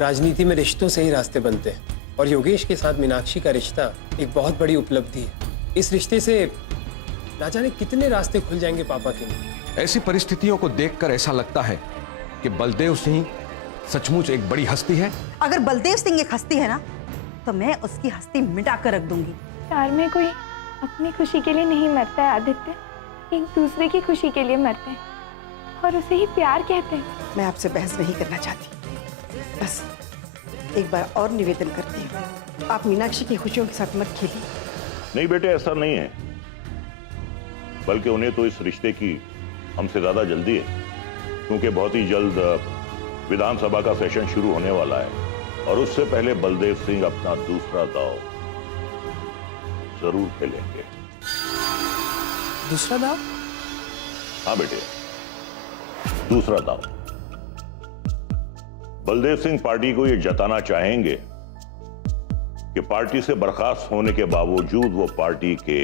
राजनीति में रिश्तों से ही रास्ते बनते हैं और योगेश के साथ मीनाक्षी का रिश्ता एक बहुत बड़ी उपलब्धि है। इस रिश्ते से ना जाने कितने रास्ते खुल जाएंगे पापा के लिए। ऐसी परिस्थितियों को देखकर ऐसा लगता है कि बलदेव सिंह सचमुच एक बड़ी हस्ती है। अगर बलदेव सिंह एक हस्ती है ना, तो मैं उसकी हस्ती मिटा कर रख दूंगी। प्यार में कोई अपनी खुशी के लिए नहीं मरता है आदित्य, एक दूसरे की खुशी के लिए मरते हैं और उसे ही प्यार कहते हैं। मैं आपसे बहस नहीं करना चाहती, बस एक बार और निवेदन करती हूँ, आप मीनाक्षी की खुशियों के साथ मत खेलिए। नहीं बेटे, ऐसा नहीं है, बल्कि उन्हें तो इस रिश्ते की हमसे ज्यादा जल्दी है, क्योंकि बहुत ही जल्द विधानसभा का सेशन शुरू होने वाला है और उससे पहले बलदेव सिंह अपना दूसरा दांव जरूर खेलेंगे। दूसरा दांव? हाँ बेटे, दूसरा दांव। बलदेव सिंह पार्टी को यह जताना चाहेंगे कि पार्टी से बर्खास्त होने के बावजूद वो पार्टी के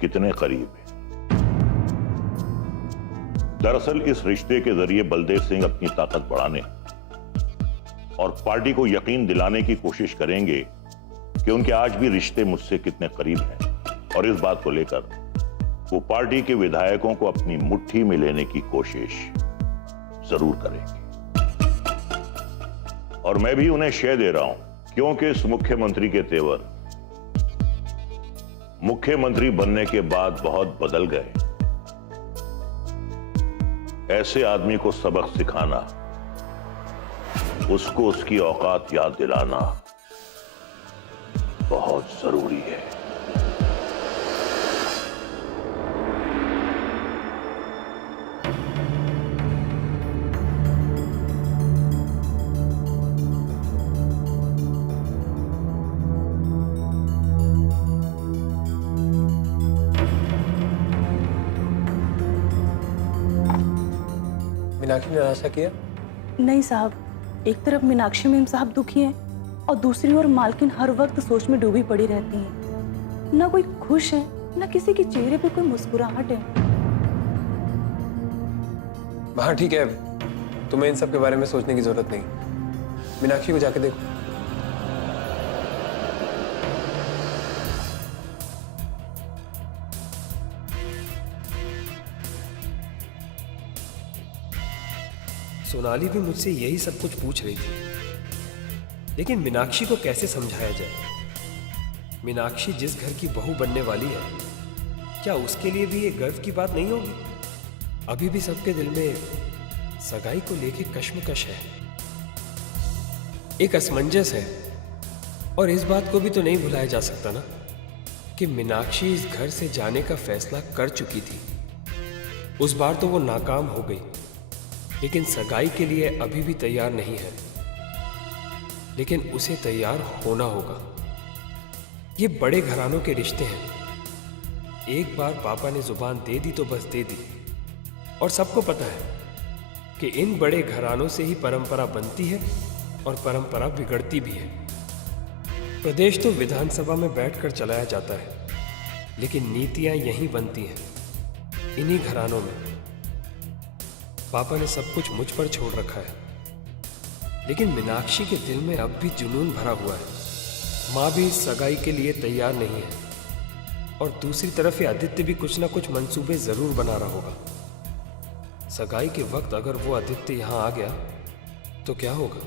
कितने करीब है। दरअसल इस रिश्ते के जरिए बलदेव सिंह अपनी ताकत बढ़ाने और पार्टी को यकीन दिलाने की कोशिश करेंगे कि उनके आज भी रिश्ते मुझसे कितने करीब हैं, और इस बात को लेकर वो पार्टी के विधायकों को अपनी मुट्ठी में लेने की कोशिश जरूर करेंगे। और मैं भी उन्हें शय दे रहा हूं, क्योंकि इस मुख्यमंत्री के तेवर मुख्यमंत्री बनने के बाद बहुत बदल गए। ऐसे आदमी को सबक सिखाना, उसको उसकी औकात याद दिलाना बहुत जरूरी है। मीनाक्षी ने निराशा किया? नहीं साहब, एक तरफ मीनाक्षी मेम साहब दुखी हैं और दूसरी ओर मालकिन हर वक्त सोच में डूबी पड़ी रहती हैं। ना कोई खुश है, ना किसी के चेहरे पे कोई मुस्कुराहट है। हाँ ठीक है, तुम्हें इन सब के बारे में सोचने की जरूरत नहीं। मीनाक्षी को जाके देखो। सोनाली भी मुझसे यही सब कुछ पूछ रही थी, लेकिन मीनाक्षी को कैसे समझाया जाए? मीनाक्षी जिस घर की बहू बनने वाली है, क्या उसके लिए भी ये गर्व की बात नहीं होगी? अभी भी सबके दिल में सगाई को लेके कश्मकश है, एक असमंजस है, और इस बात को भी तो नहीं भुलाया जा सकता ना कि मीनाक्षी इस घर से जाने का फैसला कर चुकी थी। उस बार तो वो नाकाम हो गई, लेकिन सगाई के लिए अभी भी तैयार नहीं है। लेकिन उसे तैयार होना होगा। ये बड़े घरानों के रिश्ते हैं। एक बार पापा ने जुबान दे दी तो बस दे दी, और सबको पता है कि इन बड़े घरानों से ही परंपरा बनती है और परंपरा बिगड़ती भी है। प्रदेश तो विधानसभा में बैठकर चलाया जाता है, लेकिन नीतियां यहीं बनती हैं, इन्हीं घरानों में। पापा ने सब कुछ मुझ पर छोड़ रखा है, लेकिन मीनाक्षी के दिल में अब भी जुनून भरा हुआ है। माँ भी इस सगाई के लिए तैयार नहीं है, और दूसरी तरफ ये आदित्य भी कुछ ना कुछ मंसूबे जरूर बना रहा होगा। सगाई के वक्त अगर वो आदित्य यहाँ आ गया तो क्या होगा?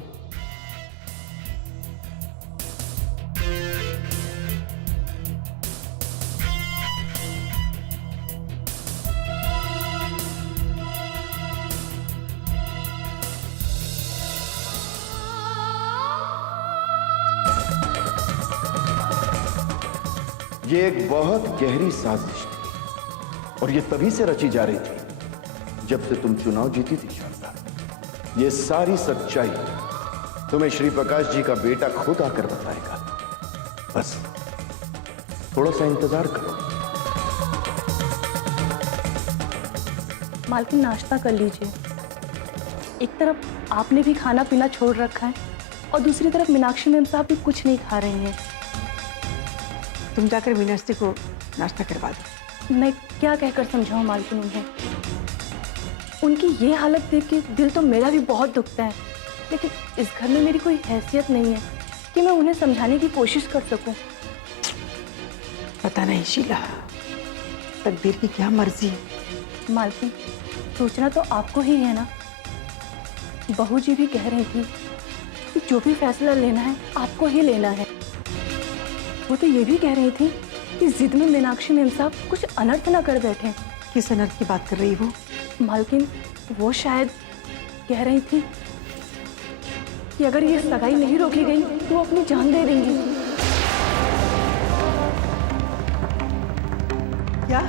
ये एक बहुत गहरी साजिश थी, और ये तभी से रची जा रही थी जब से तुम चुनाव जीती थी शारदा। ये सारी सच्चाई तुम्हें श्री प्रकाश जी का बेटा खुद आकर बताएगा। बस थोड़ा सा इंतजार करो। मालकिन नाश्ता कर लीजिए। एक तरफ आपने भी खाना पीना छोड़ रखा है और दूसरी तरफ मीनाक्षी मैम साहब भी कुछ नहीं खा रही हैं। तुम जाकर मीनाक्षी को नाश्ता करवा दो। मैं क्या कहकर समझाऊं मालकिन उन्हें? उनकी ये हालत देख के दिल तो मेरा भी बहुत दुखता है। लेकिन इस घर में मेरी कोई हैसियत नहीं है कि मैं उन्हें समझाने की कोशिश कर सकूं। पता नहीं शीला, तकदीर की क्या मर्जी है। मालकिन, सोचना तो आपको ही है ना। बहू जी भी कह रही थी कि जो भी फैसला लेना है आपको ही लेना है। वो तो ये भी कह रही थी कि जिद में मीनाक्षी मेम साहब कुछ अनर्थ ना कर बैठे। किस अनर्थ की बात कर रही वो? मालकिन, वो शायद कह रही थी कि अगर ये सगाई नहीं रोकी गई तो वो अपनी जान दे देंगी। क्या?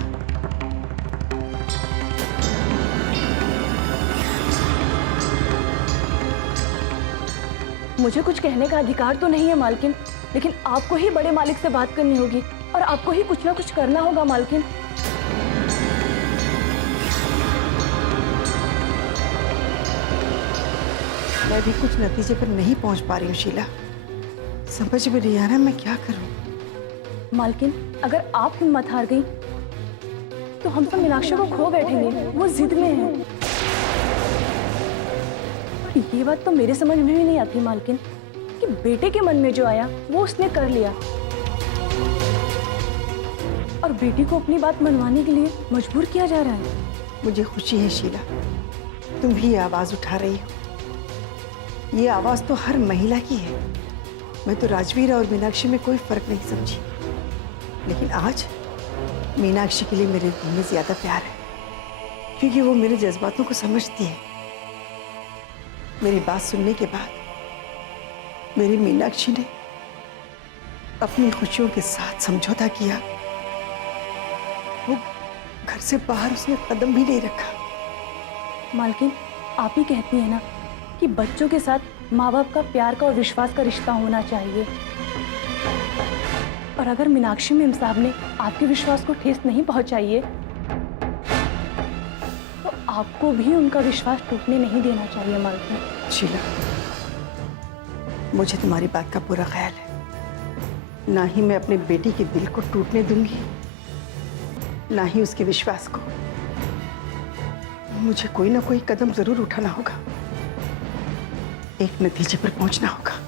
मुझे कुछ कहने का अधिकार तो नहीं है मालकिन, लेकिन आपको ही बड़े मालिक से बात करनी होगी और आपको ही कुछ ना कुछ करना होगा मालकिन। मैं भी कुछ नतीजे पर नहीं पहुंच पा रही हूँ शीला। समझ में नहीं आ रहा मैं क्या करूं। मालकिन, अगर आप हिम्मत हार गई तो हम सब मीनाक्षी को खो बैठेंगे। वो जिद में है। और ये बात तो मेरे समझ में भी नहीं आती मालकिन कि बेटे के मन में जो आया वो उसने कर लिया और बेटी को अपनी बात मनवाने के लिए मजबूर किया जा रहा है। मुझे खुशी है शीला, तुम भी ये आवाज उठा रही हो। ये आवाज तो हर महिला की है। मैं तो राजवीर और मीनाक्षी में कोई फर्क नहीं समझी, लेकिन आज मीनाक्षी के लिए मेरे दिल में ज्यादा प्यार है, क्योंकि वो मेरे जज्बातों को समझती है। मेरी बात सुनने के बाद मेरी मीनाक्षी ने अपनी खुशियों के साथ समझौता किया। वो घर से बाहर उसने कदम भी नहीं रखा। मालकिन, आप ही कहती है ना कि बच्चों के साथ माँ बाप का प्यार का और विश्वास का रिश्ता होना चाहिए। और अगर मीनाक्षी मेम साहब ने आपके विश्वास को ठेस नहीं पहुंचाई है तो आपको भी उनका विश्वास टूटने नहीं देना चाहिए मालकिन। शीला, मुझे तुम्हारी बात का पूरा ख्याल है। ना ही मैं अपने बेटी के दिल को टूटने दूंगी, ना ही उसके विश्वास को। मुझे कोई ना कोई कदम जरूर उठाना होगा, एक नतीजे पर पहुंचना होगा।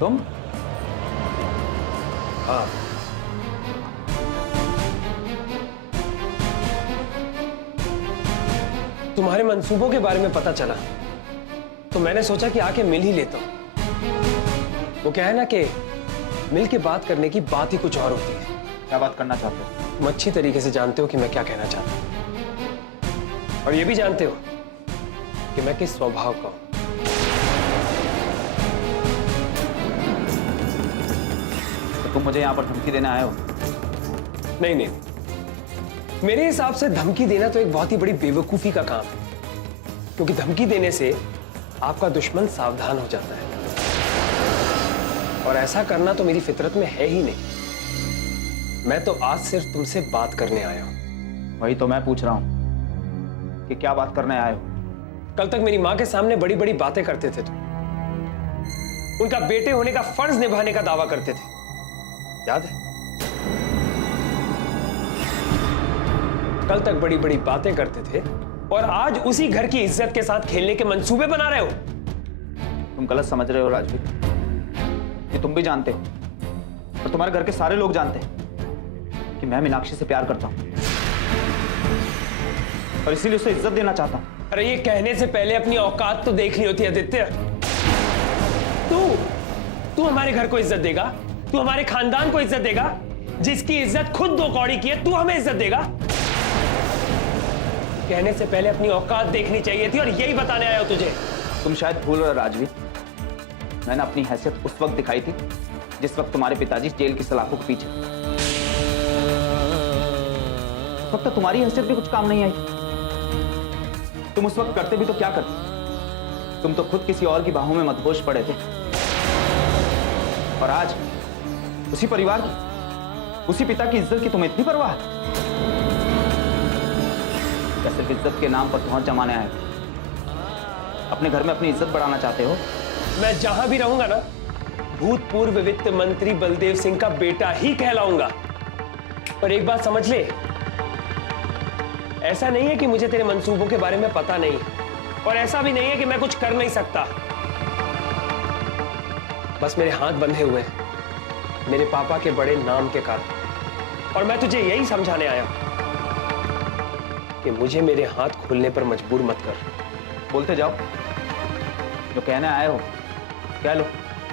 तुम? हाँ, तुम्हारे मंसूबों के बारे में पता चला तो मैंने सोचा कि आके मिल ही लेता हूं। वो क्या है ना कि मिल के बात करने की बात ही कुछ और होती है। क्या बात करना चाहते हो? तुम अच्छी तरीके से जानते हो कि मैं क्या कहना चाहता हूं, और ये भी जानते हो कि मैं किस स्वभाव का हूं। तुम मुझे यहाँ पर धमकी देने आए हो? नहीं नहीं, मेरे हिसाब से धमकी देना तो एक बहुत ही बड़ी बेवकूफी का काम है, क्योंकि धमकी देने से आपका दुश्मन सावधान हो जाता है, और ऐसा करना तो मेरी फितरत में है ही नहीं। मैं तो आज सिर्फ तुमसे बात करने आया हूं। वही तो मैं पूछ रहा हूँ कि क्या बात करने आए हो? कल तक मेरी मां के सामने बड़ी बड़ी बातें करते थे तुम, उनका बेटे होने का फर्ज निभाने का दावा करते थे, याद है? कल तक बड़ी बड़ी बातें करते थे और आज उसी घर की इज्जत के साथ खेलने के मंसूबे बना रहे हो। तुम गलत समझ रहे हो राजवीर। ये तुम भी जानते हो और तुम्हारे घर के सारे लोग जानते हैं कि मैं मीनाक्षी से प्यार करता हूं और इसीलिए उसे इज्जत देना चाहता हूं। अरे ये कहने से पहले अपनी औकात तो देख ली होती है आदित्य। तू हमारे घर को इज्जत देगा? तू हमारे खानदान को इज्जत देगा? जिसकी इज्जत खुद दो कौड़ी की है, तू हमें इज्जत देगा? कहने से पहले अपनी औकात देखनी चाहिए थी, और यही बताने आया हो तुझे। तुम शायद भूल रहे हो राजवीर, मैंने अपनी हैसियत उस वक्त दिखाई थी जिस वक्त तुम्हारे पिताजी जेल की सलाखों के पीछे। उस वक्त तो तुम्हारी हैसियत भी कुछ काम नहीं आई। तुम उस वक्त करते भी तो क्या करते? तुम तो खुद किसी और की बाहों में मदहोश पड़े थे। और आज उसी परिवार की, उसी पिता की इज्जत की तुम्हें इतनी परवाह है? क्या सिर्फ इज्जत के नाम पर पहुंच जमाने आए? अपने घर में अपनी इज्जत बढ़ाना चाहते हो? मैं जहां भी रहूंगा ना, भूतपूर्व वित्त मंत्री बलदेव सिंह का बेटा ही कहलाऊंगा। पर एक बात समझ ले, ऐसा नहीं है कि मुझे तेरे मंसूबों के बारे में पता नहीं, और ऐसा भी नहीं है कि मैं कुछ कर नहीं सकता। बस मेरे हाथ बंधे हुए हैं मेरे पापा के बड़े नाम के कारण, और मैं तुझे यही समझाने आया कि मुझे मेरे हाथ खोलने पर मजबूर मत कर। बोलते जाओ, जो कहने आए हो कह लो।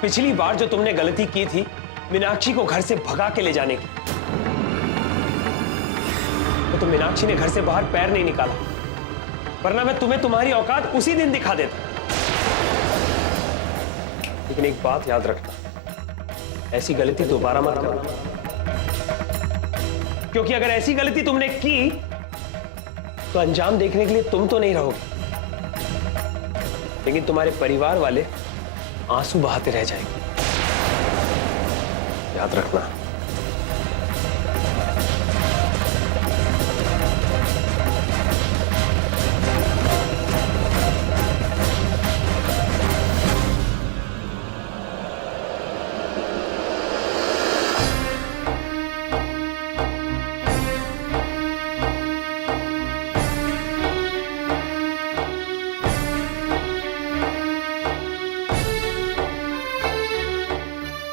पिछली बार जो तुमने गलती की थी मीनाक्षी को घर से भगा के ले जाने की, तो मीनाक्षी ने घर से बाहर पैर नहीं निकाला, वरना मैं तुम्हें तुम्हारी औकात उसी दिन दिखा देता। लेकिन एक बात याद रखना, ऐसी गलती दोबारा मत करना, क्योंकि अगर ऐसी गलती तुमने की तो अंजाम देखने के लिए तुम तो नहीं रहोगे, लेकिन तुम्हारे परिवार वाले आंसू बहाते रह जाएंगे। याद रखना।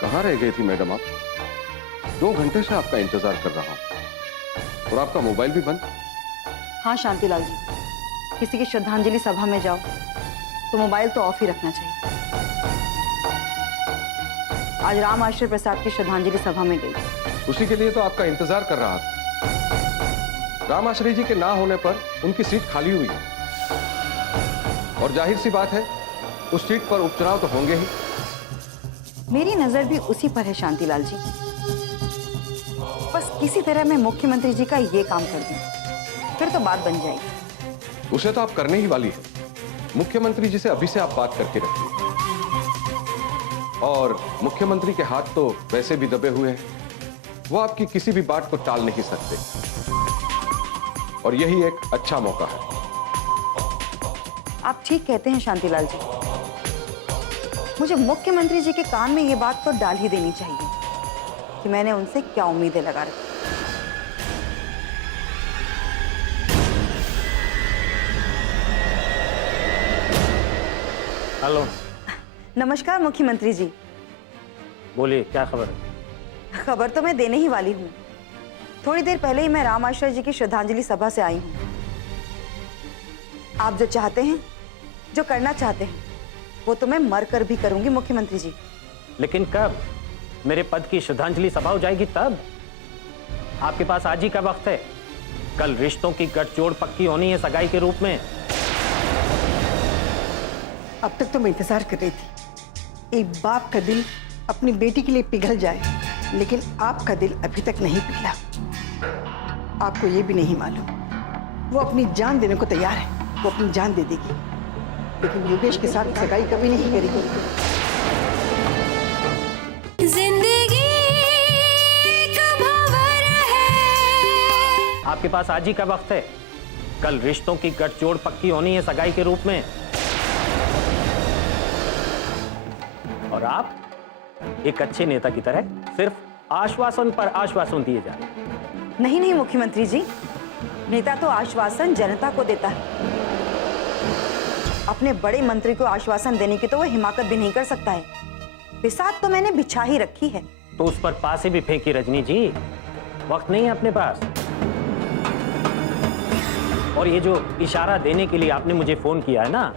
कहाँ रह गई थी मैडम आप? 2 घंटे से आपका इंतजार कर रहा हूं, और आपका मोबाइल भी बंद। हाँ शांतिलाल जी, किसी की श्रद्धांजलि सभा में जाओ तो मोबाइल तो ऑफ ही रखना चाहिए। आज राम आश्रय प्रसाद की श्रद्धांजलि सभा में गई। उसी के लिए तो आपका इंतजार कर रहा था। रामाश्रय जी के ना होने पर उनकी सीट खाली हुई है, और जाहिर सी बात है उस सीट पर उपचुनाव तो होंगे ही। मेरी नजर भी उसी पर है शांतिलाल जी। बस किसी तरह मैं मुख्यमंत्री जी का ये काम कर दूं, फिर तो बात बन जाएगी। उसे तो आप करने ही वाली है। मुख्यमंत्री जी से अभी से आप बात करके रखिए, और मुख्यमंत्री के हाथ तो वैसे भी दबे हुए हैं, वो आपकी किसी भी बात को टाल नहीं सकते, और यही एक अच्छा मौका है। आप ठीक कहते हैं शांतिलाल जी, मुझे मुख्यमंत्री जी के कान में ये बात तो डाल ही देनी चाहिए कि मैंने उनसे क्या उम्मीदें लगा रखी। हेलो। नमस्कार मुख्यमंत्री जी। बोलिए, क्या खबर है? खबर तो मैं देने ही वाली हूँ। थोड़ी देर पहले ही मैं राम आश्रय जी की श्रद्धांजलि सभा से आई हूँ। आप जो चाहते हैं, जो करना चाहते हैं, वो तो मैं मर कर भी करूंगी मुख्यमंत्री जी। लेकिन कब? मेरे पद की श्रद्धांजलि सभा हो जाएगी तब। आपके पास आज ही का वक्त है। कल रिश्तों की गठजोड़ पक्की होनी है सगाई के रूप में। अब तक तो मैं इंतजार कर रही थी एक बाप का दिल अपनी बेटी के लिए पिघल जाए, लेकिन आपका दिल अभी तक नहीं पिघला। आपको ये भी नहीं मालूम, वो अपनी जान देने को तैयार है। वो अपनी जान दे देगी, लेकिन योगेश के साथ सगाई कभी नहीं करेगी। जिंदगी एक भंवर है। आपके पास आज ही का वक्त है। कल रिश्तों की गठजोड़ पक्की होनी है सगाई के रूप में, और आप एक अच्छे नेता की तरह सिर्फ आश्वासन पर आश्वासन दिए जा रहे हैं। नहीं नहीं मुख्यमंत्री जी, नेता तो आश्वासन जनता को देता है। अपने बड़े मंत्री को आश्वासन देने की तो वो हिमाकत भी नहीं कर सकता है। बिसात तो मैंने बिछा ही रखी है। तो उस पर पासे भी फेंकी रजनी जी, वक्त नहीं है अपने पास। और ये जो इशारा देने के लिए आपने मुझे फोन किया है ना,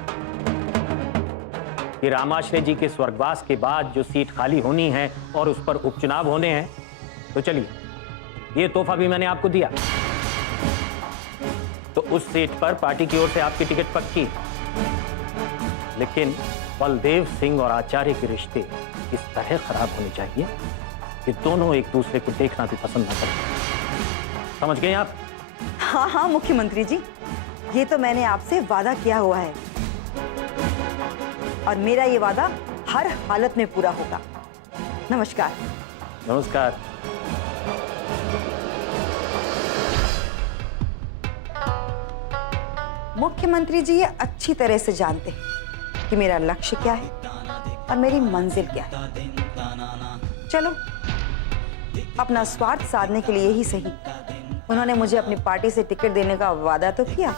कि रामाश्रय जी के स्वर्गवास के बाद जो सीट खाली होनी है और उस पर उपचुनाव होने हैं, तो चलिए ये तोहफा भी मैंने आपको दिया। तो उस सीट पर पार्टी की ओर से आपकी टिकट पक्की। लेकिन बलदेव सिंह और आचार्य के रिश्ते इस तरह खराब होने चाहिए कि दोनों एक दूसरे को देखना भी पसंद न करें। समझ गए आप? हाँ हाँ मुख्यमंत्री जी, ये तो मैंने आपसे वादा किया हुआ है और मेरा ये वादा हर हालत में पूरा होगा। नमस्कार। नमस्कार। मुख्यमंत्री जी ये अच्छी तरह से जानते हैं कि मेरा लक्ष्य क्या है और मेरी मंजिल क्या है। चलो, अपना स्वार्थ साधने के लिए ही सही, उन्होंने मुझे अपनी पार्टी से टिकट देने का वादा तो किया।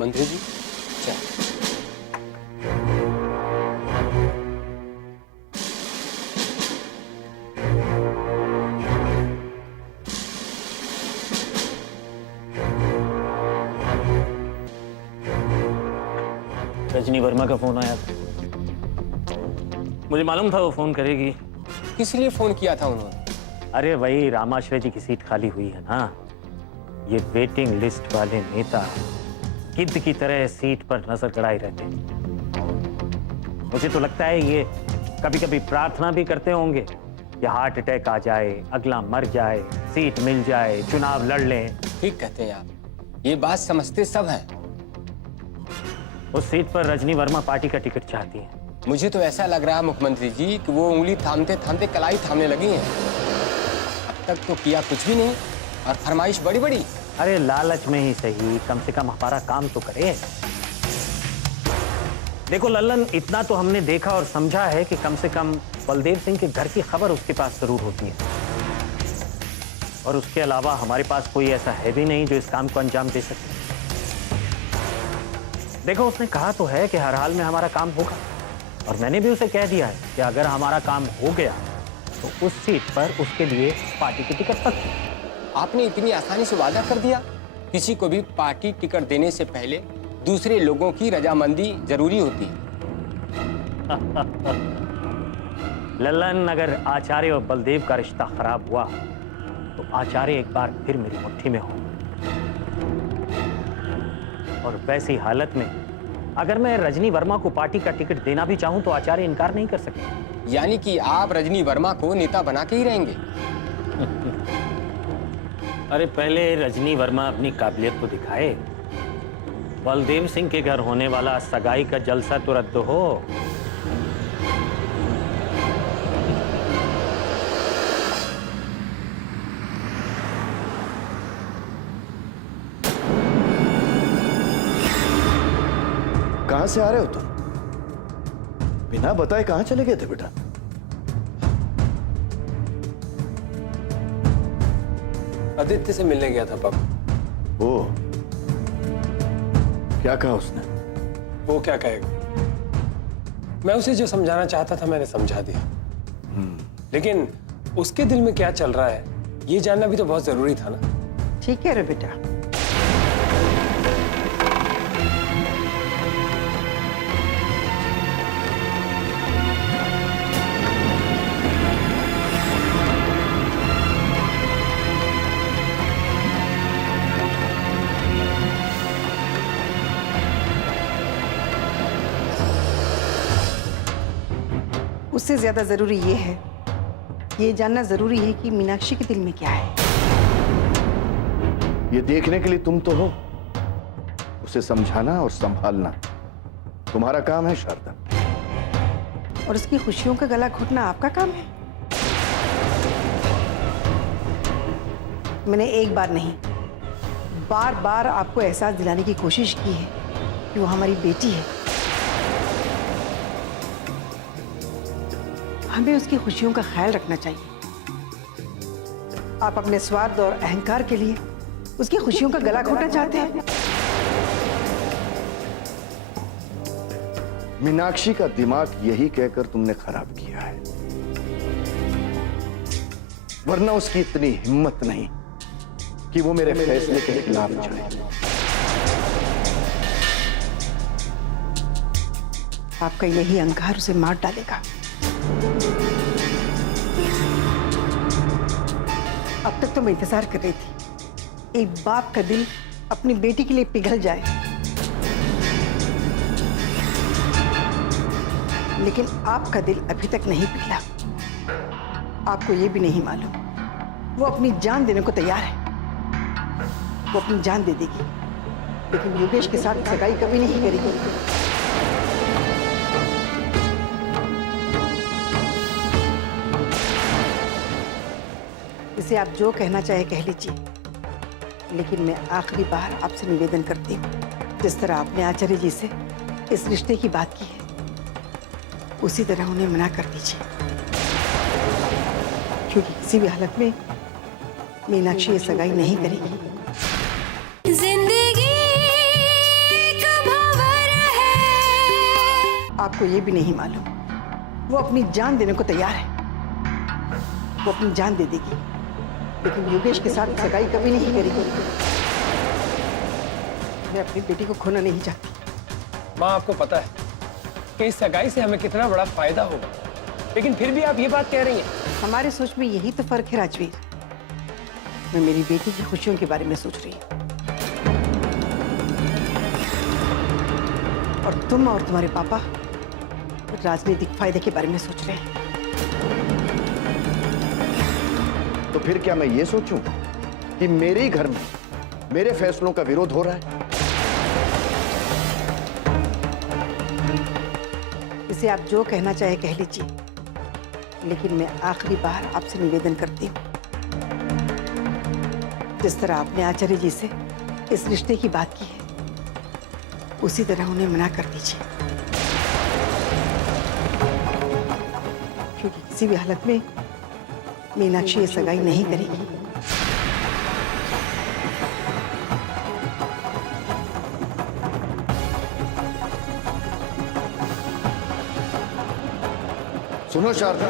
मंत्री जी, क्या? रजनी वर्मा का फोन आया था। मुझे मालूम था वो फोन करेगी। किस लिए फोन किया था उन्होंने? अरे वही रामाश्रय जी की सीट खाली हुई है ना, ये वेटिंग लिस्ट वाले नेता गिद्ध की तरह सीट पर नजर गड़ाए रहते हैं। मुझे तो लगता है ये कभी कभी प्रार्थना भी करते होंगे कि हार्ट अटैक आ जाए, अगला मर जाए, सीट मिल जाए, चुनाव लड़ लें। ठीक कहते हैं आप, ये बात समझते सब हैं। उस सीट पर रजनी वर्मा पार्टी का टिकट चाहती है। मुझे तो ऐसा लग रहा है मुख्यमंत्री जी कि वो उंगली थामते थामते कलाई थामने लगी हैं। अब तक तो किया कुछ भी नहीं और फरमाइश बड़ी बड़ी। अरे लालच में ही सही, कम से कम हमारा काम तो करे। देखो लल्लन, इतना तो हमने देखा और समझा है कि कम से कम बलदेव सिंह के घर की खबर उसके पास जरूर होती है, और उसके अलावा हमारे पास कोई ऐसा है भी नहीं जो इस काम को अंजाम दे सके। देखो, उसने कहा तो है कि हर हाल में हमारा काम होगा, और मैंने भी उसे कह दिया है कि अगर हमारा काम हो गया तो उस सीट पर उसके लिए पार्टी की टिकट पक्की। आपने इतनी आसानी से वादा कर दिया? किसी को भी पार्टी टिकट देने से पहले दूसरे लोगों की रजामंदी जरूरी होती है। लल्लन, अगर आचार्य और बलदेव का रिश्ता खराब हुआ तो आचार्य एक बार फिर मेरी मुट्ठी में हो, और वैसी हालत में अगर मैं रजनी वर्मा को पार्टी का टिकट देना भी चाहूं तो आचार्य इनकार नहीं कर सकते। यानी कि आप रजनी वर्मा को नेता बना के ही रहेंगे? अरे पहले रजनी वर्मा अपनी काबिलियत तो दिखाए। बलदेव सिंह के घर होने वाला सगाई का जलसा तो रद्द हो। कहां से आ रहे हो तुम? बिना बताए कहां चले गए थे बेटा? आदित्य से मिलने गया था पापा। ओ, क्या कहा उसने? वो क्या कहेगा? मैं उसे जो समझाना चाहता था मैंने समझा दिया, लेकिन उसके दिल में क्या चल रहा है ये जानना भी तो बहुत जरूरी था ना। ठीक है रे बेटा। उससे ज्यादा जरूरी ये है, ये जानना जरूरी है कि मीनाक्षी के दिल में क्या है। ये देखने के लिए तुम तो हो, उसे समझाना और संभालना तुम्हारा काम है शारदा। और उसकी खुशियों का गला घोटना आपका काम है। मैंने एक बार नहीं, बार बार आपको एहसास दिलाने की कोशिश की है कि वो हमारी बेटी है। हमें उसकी खुशियों का ख्याल रखना चाहिए। आप अपने स्वार्थ और अहंकार के लिए उसकी खुशियों का गला घोटना चाहते हैं। मीनाक्षी का दिमाग यही कहकर तुमने खराब किया है, वरना उसकी इतनी हिम्मत नहीं कि वो मेरे फैसले के खिलाफ जाए। आपका यही अहंकार उसे मार डालेगा। अब तक तो मैं इंतजार कर रही थी एक बाप का दिल अपनी बेटी के लिए पिघल जाए, लेकिन आपका दिल अभी तक नहीं पिघला। आपको ये भी नहीं मालूम वो अपनी जान देने को तैयार है। वो अपनी जान दे देगी, लेकिन योगेश के साथ सगाई कभी नहीं करेगी। इसे आप जो कहना चाहे कह लीजिए, लेकिन मैं आखिरी बार आपसे निवेदन करती हूँ, जिस तरह आपने आचार्य जी से इस रिश्ते की बात की है, उसी तरह उन्हें मना कर दीजिए, क्योंकि किसी भी हालत में मीनाक्षी ये सगाई नहीं करेगी। जिंदगी एक भंवर है। आपको ये भी नहीं मालूम वो अपनी जान देने को तैयार है। वो अपनी जान दे देगी, लेकिन योगेश के साथ सगाई कभी नहीं करेगी। मैं अपनी बेटी को खोना नहीं चाहती। माँ, आपको पता है कि इस सगाई से हमें कितना बड़ा फायदा होगा, लेकिन फिर भी आप ये बात कह रही हैं। हमारे सोच में यही तो फर्क है राजवीर। मैं मेरी बेटी की खुशियों के बारे में सोच रही हूँ, और तुम और तुम्हारे पापा राजनीतिक फायदे के बारे में सोच रहे हैं। तो फिर क्या मैं ये सोचूं कि मेरे ही घर में मेरे फैसलों का विरोध हो रहा है? इसे आप जो कहना चाहे कह लीजिए, लेकिन मैं आखिरी बार आपसे निवेदन करती हूँ, जिस तरह आपने आचार्य जी से इस रिश्ते की बात की है, उसी तरह उन्हें मना कर दीजिए, क्योंकि किसी भी हालत में मीनाक्षी ये सगाई नहीं करेगी। सुनो शारदा,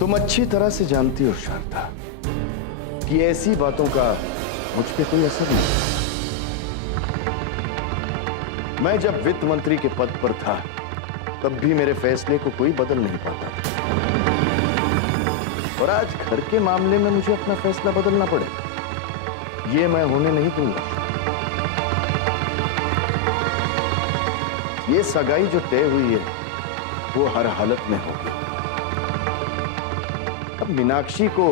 तुम अच्छी तरह से जानती हो शारदा कि ऐसी बातों का मुझ पे कोई असर नहीं। मैं जब वित्त मंत्री के पद पर था, तब भी मेरे फैसले को कोई बदल नहीं पाता था, और आज घर के मामले में मुझे अपना फैसला बदलना पड़े, ये मैं होने नहीं दूंगा। ये सगाई जो तय हुई है, वो हर हालत में होगी। अब मीनाक्षी को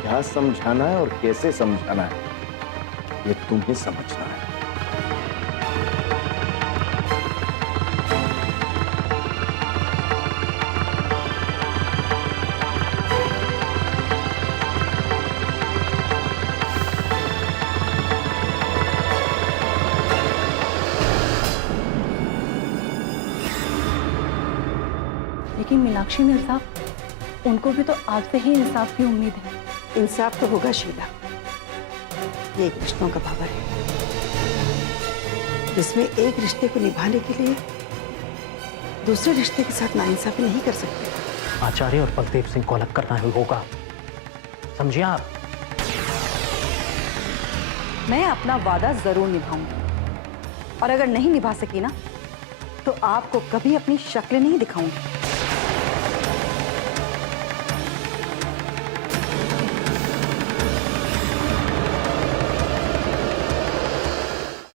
क्या समझाना है और कैसे समझाना है, ये तुम्हें समझना है। लेकिन मीनाक्षी मिर्जा, उनको भी तो आज से ही इंसाफ की उम्मीद है। इंसाफ तो होगा शीला। ये एक रिश्तों का भावर है, जिसमें एक रिश्ते को निभाने के लिए दूसरे रिश्ते के साथ नाइंसाफी नहीं कर सकते। आचार्य और बलदेव सिंह को अलग करना ही होगा, समझिए आप। मैं अपना वादा जरूर निभाऊंगी, और अगर नहीं निभा सकी ना, तो आपको कभी अपनी शक्ल नहीं दिखाऊंगी।